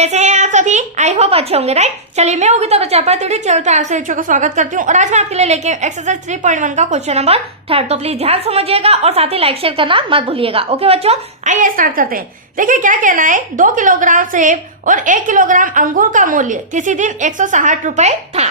कैसे हैं आप सभी? आई होप अच्छे होंगे, राइट। चलिए, मैं होगी तो बच्चा चैनल पे आपसे बच्चों का स्वागत करती हूँ और आज मैं आपके लिए लेके एक्सरसाइज 3.1 का क्वेश्चन नंबर 3। तो प्लीज ध्यान समझिएगा और साथ ही लाइक शेयर करना मत भूलिएगा। ओके बच्चों, आइए स्टार्ट करते हैं। देखिए क्या कहना है, 2 किलोग्राम सेब और 1 किलोग्राम अंगूर का मूल्य किसी दिन 160 रुपए था।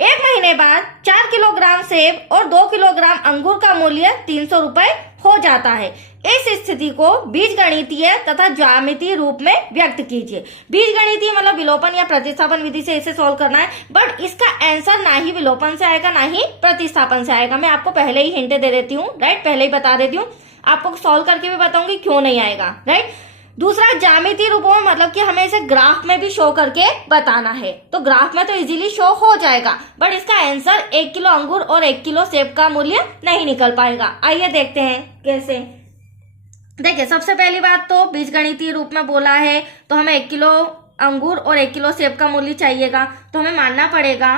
एक महीने बाद 4 किलोग्राम सेब और 2 किलोग्राम अंगूर का मूल्य 300 रुपए हो जाता है। इस स्थिति को बीजगणितीय तथा ज्यामितीय रूप में व्यक्त कीजिए। बीजगणितीय मतलब विलोपन या प्रतिस्थापन विधि से इसे सोल्व करना है, बट इसका आंसर ना ही विलोपन से आएगा ना ही प्रतिस्थापन से आएगा। मैं आपको पहले ही हिंट दे देती हूँ, राइट, पहले ही बता देती हूँ। आपको सोल्व करके भी बताऊंगी क्यों नहीं आएगा, राइट। दूसरा, ज्यामितीय रूपों में मतलब कि हमें इसे ग्राफ में भी शो करके बताना है। तो ग्राफ में तो इजीली शो हो जाएगा, बट इसका आंसर 1 किलो अंगूर और 1 किलो सेब का मूल्य नहीं निकल पाएगा। आइए देखते हैं कैसे। देखिए, सबसे पहली बात तो बीजगणितीय रूप में बोला है तो हमें 1 किलो अंगूर और 1 किलो सेब का मूल्य चाहिएगा। तो हमें मानना पड़ेगा,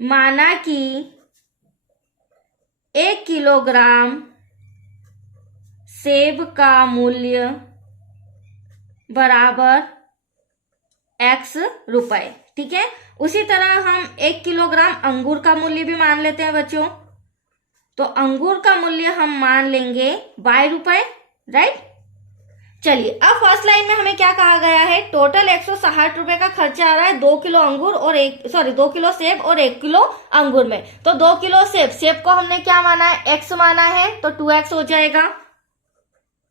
माना कि 1 किलोग्राम सेब का मूल्य बराबर x रुपए, ठीक है। उसी तरह हम 1 किलोग्राम अंगूर का मूल्य भी मान लेते हैं बच्चों। तो अंगूर का मूल्य हम मान लेंगे y रुपए, राइट। चलिए, अब फर्स्ट लाइन में हमें क्या कहा गया है, टोटल 160 रुपए का खर्चा आ रहा है 2 किलो अंगूर और 2 किलो सेब और 1 किलो अंगूर में। तो 2 किलो सेब को हमने क्या माना है, x माना है, तो 2x हो जाएगा,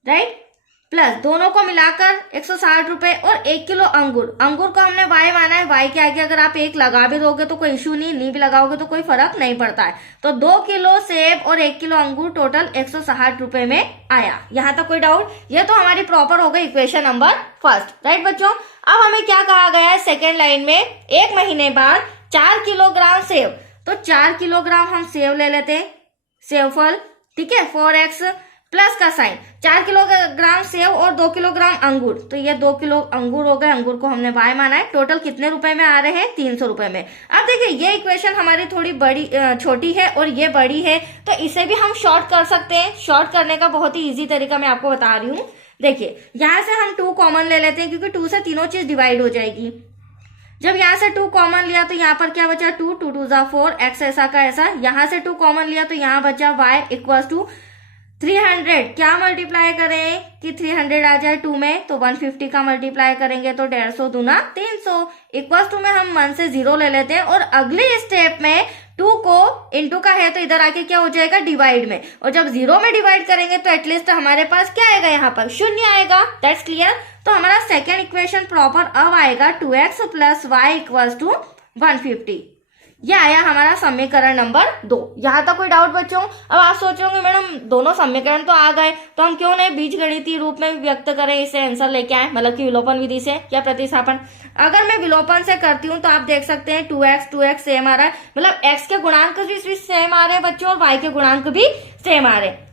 राइट। प्लस दोनों को मिलाकर 160 रुपए और 1 किलो अंगूर को हमने y माना है। y के आगे अगर आप 1 लगा भी दोगे तो कोई इशू नहीं भी लगाओगे तो कोई फर्क नहीं पड़ता है। तो 2 किलो सेब और 1 किलो अंगूर टोटल 160 रुपए में आया। यहां तक कोई डाउट? ये तो हमारी प्रॉपर हो गई इक्वेशन नंबर फर्स्ट, राइट बच्चों। अब हमें क्या कहा गया है सेकेंड लाइन में, 1 महीने बाद 4 किलोग्राम सेब। तो 4 किलोग्राम हम सेब ले लेते हैं, सेवफल, ठीक है, 4x प्लस का साइन, 4 किलोग्राम सेब और 2 किलोग्राम अंगूर। तो ये 2 किलो अंगूर हो गए, अंगूर को हमने y माना है। टोटल कितने रुपए में आ रहे हैं, 300 रुपए में। अब देखिए, ये इक्वेशन हमारी थोड़ी बड़ी छोटी है और ये बड़ी है, तो इसे भी हम शॉर्ट कर सकते हैं। शॉर्ट करने का बहुत ही इजी तरीका मैं आपको बता रही हूँ। देखिए, यहाँ से हम 2 कॉमन ले लेते हैं क्योंकि 2 से तीनों चीज डिवाइड हो जाएगी। जब यहाँ से 2 कॉमन लिया तो यहाँ पर क्या बचा, 2 2 2 4, x ऐसा का ऐसा। यहाँ से 2 कॉमन लिया तो यहाँ बचा y इक्वल टू 300। क्या मल्टीप्लाई करें कि 300 आ जाए 2 में, तो 150 का मल्टीप्लाई करेंगे तो 150 दूना 300 इक्वल टू में हम 1 से 0 ले लेते हैं और अगले स्टेप में 2 को इंटू का है तो इधर आके क्या हो जाएगा, डिवाइड में। और जब 0 में डिवाइड करेंगे तो एटलीस्ट हमारे पास क्या आएगा, यहाँ पर 0 आएगा। That's clear. तो हमारा सेकेंड इक्वेशन प्रॉपर अब आएगा 2x plus y equal to 150। यह आया हमारा समीकरण नंबर 2। यहाँ तक कोई डाउट बच्चों? अब आप सोचोगे मैडम दोनों समीकरण तो आ गए, तो हम क्यों नहीं बीजगणितीय रूप में व्यक्त करें, इसे आंसर लेके आए, मतलब कि विलोपन विधि से या प्रतिस्थापन। अगर मैं विलोपन से करती हूँ तो आप देख सकते हैं 2x सेम आ रहा है, मतलब x के गुणांक भी सेम आ रहे हैं बच्चों और y के गुणांक भी सेम आ रहे हैं।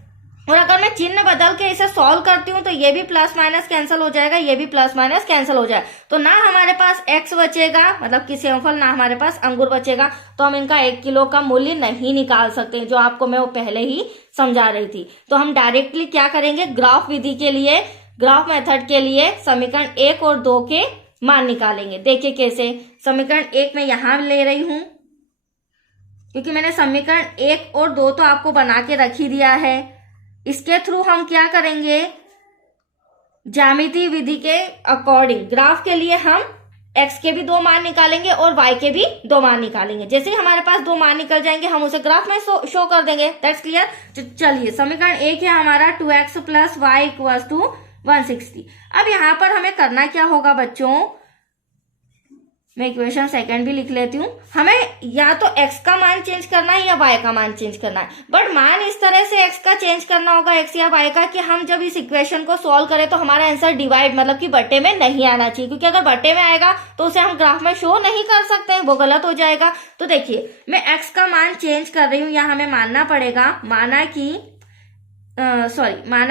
और अगर मैं चिन्ह बदल के इसे सॉल्व करती हूँ तो ये भी प्लस माइनस कैंसिल हो जाएगा, ये भी प्लस माइनस कैंसिल हो जाएगा। तो ना हमारे पास x बचेगा, मतलब कि सेवफल, ना हमारे पास अंगूर बचेगा। तो हम इनका 1 किलो का मूल्य नहीं निकाल सकते, जो आपको मैं वो पहले ही समझा रही थी। तो हम डायरेक्टली क्या करेंगे, ग्राफ विधि के लिए, ग्राफ मेथड के लिए समीकरण 1 और 2 के मान निकालेंगे। देखिए कैसे। समीकरण 1 में यहां ले रही हूं क्योंकि मैंने समीकरण 1 और 2 तो आपको बना के रख ही दिया है। इसके थ्रू हम क्या करेंगे, ज्यामितीय विधि के अकॉर्डिंग ग्राफ के लिए हम x के भी 2 मान निकालेंगे और y के भी 2 मान निकालेंगे। जैसे ही हमारे पास 2 मान निकल जाएंगे हम उसे ग्राफ में शो कर देंगे। That's clear. चलिए, समीकरण 1 है हमारा 2x plus y equal to 160। अब यहाँ पर हमें करना क्या होगा बच्चों, मैं इक्वेशन सेकंड भी लिख लेती हूँ। हमें या तो x का मान चेंज करना है या y का मान चेंज करना है, बट मान इस तरह से x का चेंज करना होगा, x या y का, कि हम जब इस इक्वेशन को सॉल्व करें तो हमारा आंसर डिवाइड मतलब कि बट्टे में नहीं आना चाहिए, क्योंकि अगर बट्टे में आएगा तो उसे हम ग्राफ में शो नहीं कर सकते हैं, वो गलत हो जाएगा। तो देखिए, मैं x का मान चेंज कर रही हूँ। यहाँ हमें मानना पड़ेगा, माना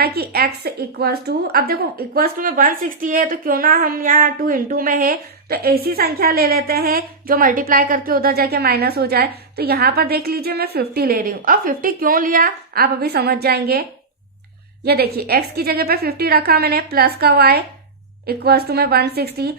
कि x इक्वल्स टू, अब देखो इक्वल्स टू में 160 है तो क्यों ना हम यहाँ 2 इंटू में है तो ऐसी संख्या ले लेते हैं जो मल्टीप्लाई करके उधर जाके माइनस हो जाए। तो यहाँ पर देख लीजिए मैं 50 ले रही हूँ। अब 50 क्यों लिया आप अभी समझ जाएंगे। ये देखिए, x की जगह पे 50 रखा मैंने, प्लस का y इक्वल्स टू में 160,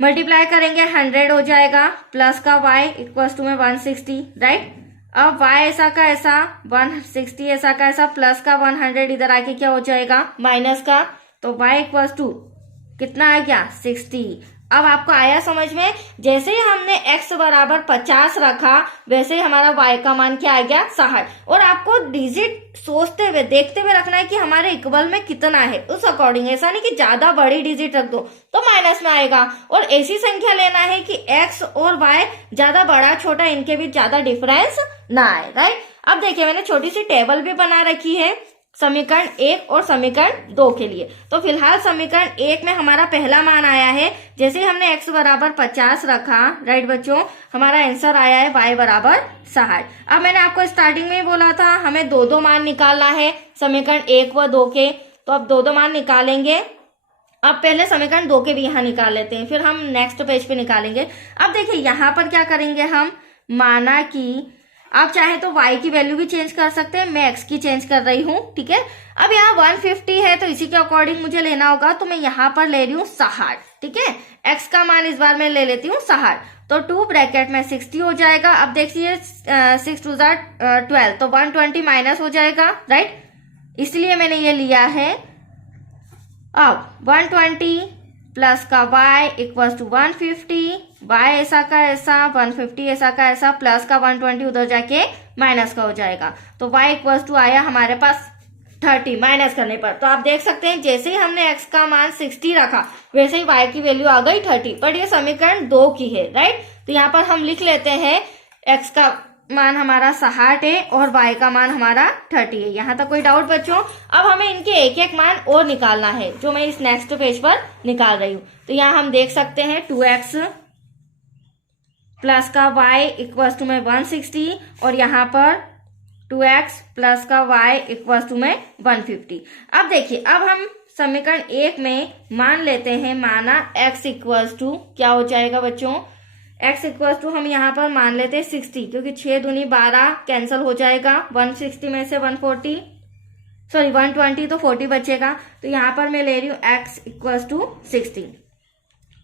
मल्टीप्लाई करेंगे 100 हो जाएगा, प्लस का y इक्वल्स टू में 160, राइट। अब y ऐसा का ऐसा, 160 ऐसा का ऐसा, प्लस का 100 इधर आके क्या हो जाएगा, माइनस का, तो y इक्वल्स टू कितना आ गया, 60। अब आपको आया समझ में, जैसे ही हमने x बराबर 50 रखा वैसे ही हमारा y का मान क्या आ गया, 60। और आपको डिजिट सोचते हुए देखते हुए रखना है कि हमारे इक्वल में कितना है, उस अकॉर्डिंग, ऐसा नहीं कि ज्यादा बड़ी डिजिट रख दो तो माइनस में आएगा। और ऐसी संख्या लेना है कि x और y ज्यादा बड़ा छोटा, इनके बीच ज्यादा डिफरेंस ना आए, राइट। अब देखिए मैंने छोटी सी टेबल भी बना रखी है समीकरण 1 और समीकरण 2 के लिए। तो फिलहाल समीकरण 1 में हमारा पहला मान आया है, जैसे ही हमने x बराबर 50 रखा, राइट बच्चों, हमारा आंसर आया है y बराबर 60। अब मैंने आपको स्टार्टिंग में ही बोला था हमें दो दो मान निकालना है समीकरण 1 व 2 के, तो अब दो दो मान निकालेंगे। अब पहले समीकरण 2 के भी यहाँ निकाल लेते हैं, फिर हम नेक्स्ट पेज पे निकालेंगे। अब देखिए यहाँ पर क्या करेंगे हम, माना कि आप चाहे तो y की वैल्यू भी चेंज कर सकते हैं, मैं x की चेंज कर रही हूँ, ठीक है। अब यहाँ 150 है तो इसी के अकॉर्डिंग मुझे लेना होगा, तो मैं यहाँ पर ले रही हूँ 60, ठीक है। x का मान इस बार मैं ले लेती हूँ 60, तो 2 ब्रैकेट में 60 हो जाएगा। अब देखिए 6 2 12, तो 120 माइनस हो जाएगा, राइट, इसलिए मैंने ये लिया है। अब 120 प्लस का y इक्वल्स टू 150, y ऐसा का ऐसा, 150 ऐसा का ऐसा, प्लस का 120 उधर जाके माइनस का हो जाएगा, तो y इक्वल्स टू आया हमारे पास 30 माइनस करने पर। तो आप देख सकते हैं जैसे ही हमने x का मान 60 रखा वैसे ही y की वैल्यू आ गई 30, पर ये समीकरण 2 की है, राइट। तो यहाँ पर हम लिख लेते हैं x का मान हमारा 60 है और y का मान हमारा 30 है। यहाँ तक कोई डाउट बच्चों? अब हमें इनके एक एक मान और निकालना है, जो मैं इस नेक्स्ट पेज पर निकाल रही हूँ। तो यहाँ हम देख सकते हैं 2x प्लस का y इक्वल्स टू में 160 और यहाँ पर 2x प्लस का y इक्वल्स टू में 150। अब देखिए, अब हम समीकरण 1 में मान लेते हैं, माना x इक्वल्स टू क्या हो जाएगा बच्चों, x इक्वल्स टू हम यहाँ पर मान लेते हैं 60, क्योंकि 6 दूनी 12 कैंसिल हो जाएगा, 160 में से 120 तो 40 बचेगा। तो यहाँ पर मैं ले रही हूँ x इक्वल्स टू 60,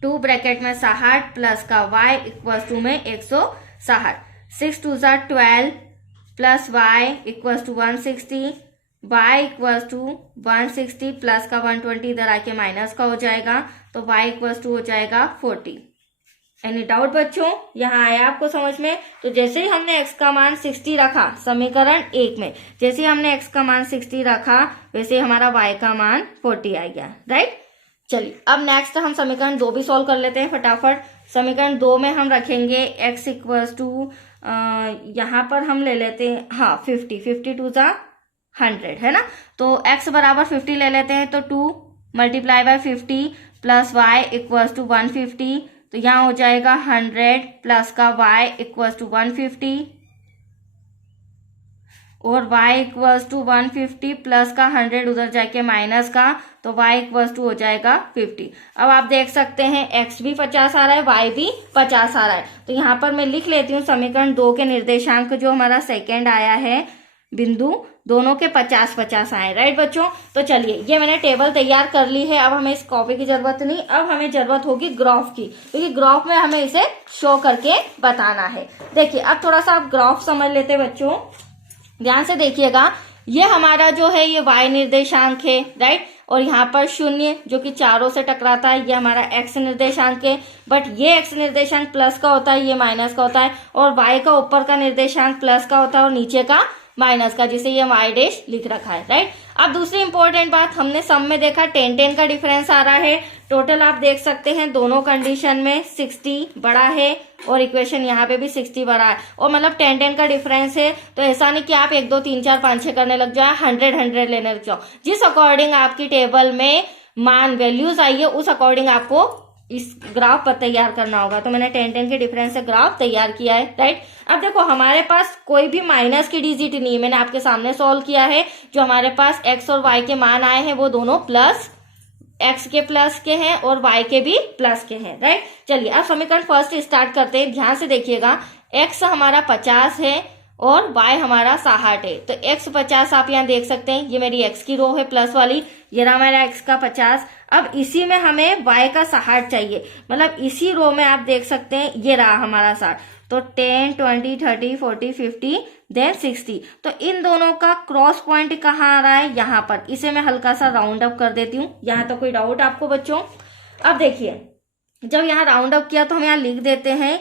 2 ब्रैकेट में 60 प्लस का y इक्वल्स टू में 160, 6 2 12 plus y equals to 160, y equals to 160 plus का 120 इधर आके माइनस का हो जाएगा, तो y इक्वल्स टू हो जाएगा 40। एनी डाउट बच्चों? यहाँ आया आपको समझ में? तो जैसे ही हमने x का मान 60 रखा समीकरण 1 में, जैसे ही हमने x का मान 60 रखा वैसे ही हमारा y का मान 40 आ गया, राइट। चलिए अब नेक्स्ट हम समीकरण 2 भी सॉल्व कर लेते हैं फटाफट। समीकरण 2 में हम रखेंगे x इक्वल्स टू, यहाँ पर हम ले लेते हैं, हाँ 50 टू 100 है ना, तो x बराबर 50 ले लेते हैं, तो 2 multiply by 50 plus y equals to 150, तो यहाँ हो जाएगा 100 प्लस का y इक्वल्स टू 150 और y इक्वल्स टू 150 प्लस का 100 उधर जाके माइनस का, तो y इक्वल्स टू हो जाएगा 50। अब आप देख सकते हैं x भी 50 आ रहा है, y भी 50 आ रहा है, तो यहाँ पर मैं लिख लेती हूँ समीकरण 2 के निर्देशांक जो हमारा सेकेंड आया है बिंदु, दोनों के 50-50 आए, राइट बच्चों। तो चलिए ये मैंने टेबल तैयार कर ली है, अब हमें इस कॉपी की जरूरत नहीं, अब हमें जरूरत होगी ग्राफ की, क्योंकि ग्राफ में हमें इसे शो करके बताना है। देखिए अब थोड़ा सा आप ग्राफ समझ लेते बच्चों, ध्यान से देखिएगा। ये हमारा जो है ये y निर्देशांक है, राइट, और यहाँ पर 0 जो कि चारों से टकराता है, ये हमारा x निर्देशांक है, बट ये x निर्देशांक प्लस का होता है, ये माइनस का होता है, और y का ऊपर का निर्देशांक प्लस का होता है और नीचे का माइनस का, जिसे ये y डैश लिख रखा है, राइट। अब दूसरी इंपॉर्टेंट बात, हमने सम में देखा 10-10 का डिफरेंस आ रहा है, टोटल आप देख सकते हैं दोनों कंडीशन में 60 बड़ा है और इक्वेशन यहाँ पे भी 60 बड़ा है, और मतलब 10-10 का डिफरेंस है, तो ऐसा नहीं कि आप 1 2 3 4 5 6 करने लग जाए, 100 लेने लग जाओ। जिस अकॉर्डिंग आपकी टेबल में मान वैल्यूज आई है उस अकॉर्डिंग आपको इस ग्राफ पर तैयार करना होगा। तो मैंने 10-10 के डिफरेंस से ग्राफ तैयार किया है, राइट। अब देखो हमारे पास कोई भी माइनस की डिजिट नहीं है, मैंने आपके सामने सॉल्व किया है। जो हमारे पास x और y के मान आए हैं वो दोनों प्लस, x के प्लस के हैं और y के भी प्लस के हैं, राइट। चलिए अब समीकरण फर्स्ट स्टार्ट करते हैं, ध्यान से देखिएगा। x हमारा 50 है, और y हमारा 60 है। तो x 50 आप यहाँ देख सकते हैं, ये मेरी x की रो है प्लस वाली, ये रहा मेरा x का 50। अब इसी में हमें y का 60 चाहिए, मतलब इसी रो में आप देख सकते हैं ये रहा हमारा 60। तो 10, 20, 30, 40, 50 देन 60। तो इन दोनों का क्रॉस पॉइंट कहाँ आ रहा है, यहाँ पर। इसे मैं हल्का सा राउंड अप कर देती हूँ। यहाँ तो कोई डाउट आपको बच्चों? अब देखिए, जब यहाँ राउंड अप किया तो हम यहाँ लिख देते हैं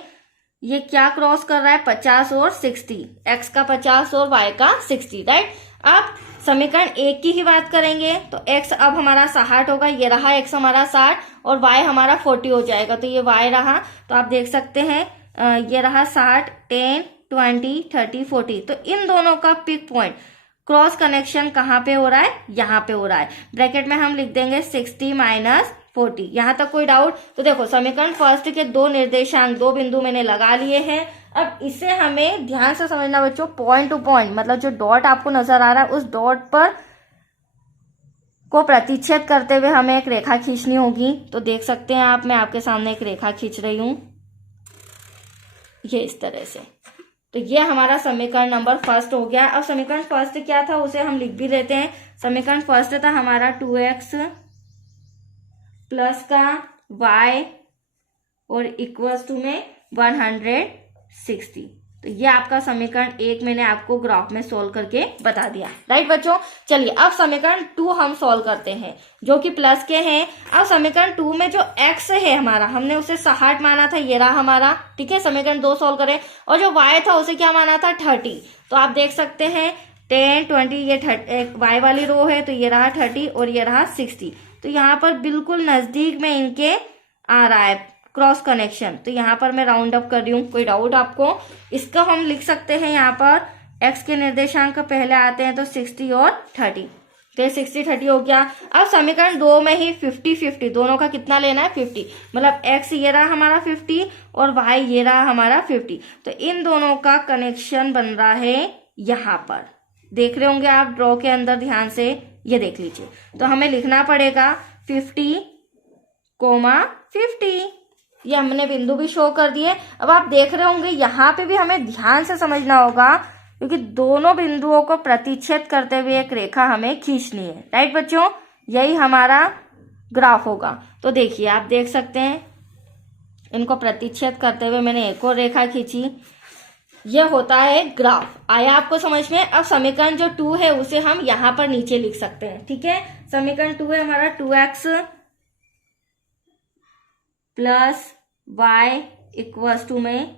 ये क्या क्रॉस कर रहा है, 50 और 60, x का 50 और y का 60, राइट। अब समीकरण एक की ही बात करेंगे तो x अब हमारा 60 होगा, ये रहा x हमारा 60 और y हमारा 40 हो जाएगा। तो ये y रहा, तो आप देख सकते हैं ये रहा 60, 10, 20, 30, 40। तो इन दोनों का पिक पॉइंट क्रॉस कनेक्शन कहाँ पे हो रहा है, यहाँ पे हो रहा है। ब्रैकेट में हम लिख देंगे 60 माइनस 40। यहाँ तक कोई डाउट? तो देखो समीकरण फर्स्ट के दो निर्देशांक, दो बिंदु मैंने लगा लिए हैं। अब इसे हमें ध्यान से समझना बच्चों, पॉइंट टू पॉइंट, मतलब जो डॉट आपको नजर आ रहा है उस डॉट पर को प्रतिच्छेद करते हुए हमें एक रेखा खींचनी होगी। तो देख सकते हैं आप, मैं आपके सामने एक रेखा खींच रही हूं, ये इस तरह से। तो ये हमारा समीकरण नंबर फर्स्ट हो गया। अब समीकरण फर्स्ट क्या था उसे हम लिख भी देते हैं। समीकरण फर्स्ट था हमारा 2x प्लस का y और इक्वल्स टू में 160। तो ये आपका समीकरण एक मैंने आपको ग्राफ में सोल्व करके बता दिया, राइट बच्चों। चलिए अब समीकरण 2 हम सोल्व करते हैं, जो कि प्लस के हैं। अब समीकरण 2 में जो x है हमारा, हमने उसे 60 माना था, ये रहा हमारा, ठीक है। समीकरण 2 सोल्व करें, और जो y था उसे क्या माना था, 30। तो आप देख सकते हैं 10, 20, ये 30 y वाली रो है, तो ये रहा 30 और ये रहा 60। तो यहाँ पर बिल्कुल नजदीक में इनके आ रहा है क्रॉस कनेक्शन। तो यहाँ पर मैं राउंड अप कर रही हूँ, कोई डाउट आपको? इसका हम लिख सकते हैं, यहाँ पर x के निर्देशांक पहले आते हैं तो 60 और 30। तो ये 60, 30 हो गया। अब समीकरण 2 में ही 50, 50 दोनों का कितना लेना है, 50। मतलब x ये रहा हमारा 50 और y ये रहा हमारा 50। तो इन दोनों का कनेक्शन बन रहा है यहाँ पर, देख रहे होंगे आप ड्रॉ के अंदर ध्यान से, ये देख लीजिए। तो हमें लिखना पड़ेगा 50, 50। ये हमने बिंदु भी शो कर दिए। अब आप देख रहे होंगे यहाँ पे भी हमें ध्यान से समझना होगा, क्योंकि दोनों बिंदुओं को प्रतिच्छेद करते हुए एक रेखा हमें खींचनी है, राइट बच्चों। यही हमारा ग्राफ होगा। तो देखिए आप देख सकते हैं, इनको प्रतिच्छेद करते हुए मैंने एक और रेखा खींची, यह होता है ग्राफ। आया आपको समझ में? अब समीकरण जो 2 है उसे हम यहाँ पर नीचे लिख सकते हैं, ठीक है। समीकरण 2 है हमारा 2x plus y equals to में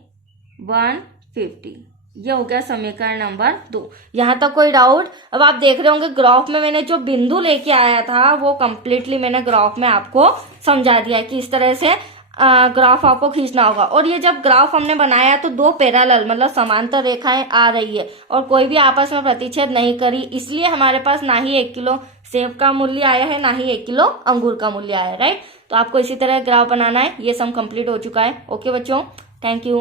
150। ये हो गया समीकरण नंबर 2। यहाँ तक कोई डाउट? अब आप देख रहे होंगे ग्राफ में मैंने जो बिंदु लेके आया था वो कंप्लीटली मैंने ग्राफ में आपको समझा दिया कि इस तरह से ग्राफ आपको खींचना होगा। और ये जब ग्राफ हमने बनाया तो दो पैरेलल मतलब समांतर रेखाएं आ रही है और कोई भी आपस में प्रतिच्छेद नहीं करी, इसलिए हमारे पास ना ही 1 किलो सेब का मूल्य आया है, ना ही 1 किलो अंगूर का मूल्य आया है, राइट। तो आपको इसी तरह ग्राफ बनाना है। ये सम कंप्लीट हो चुका है। ओके बच्चों, थैंक यू।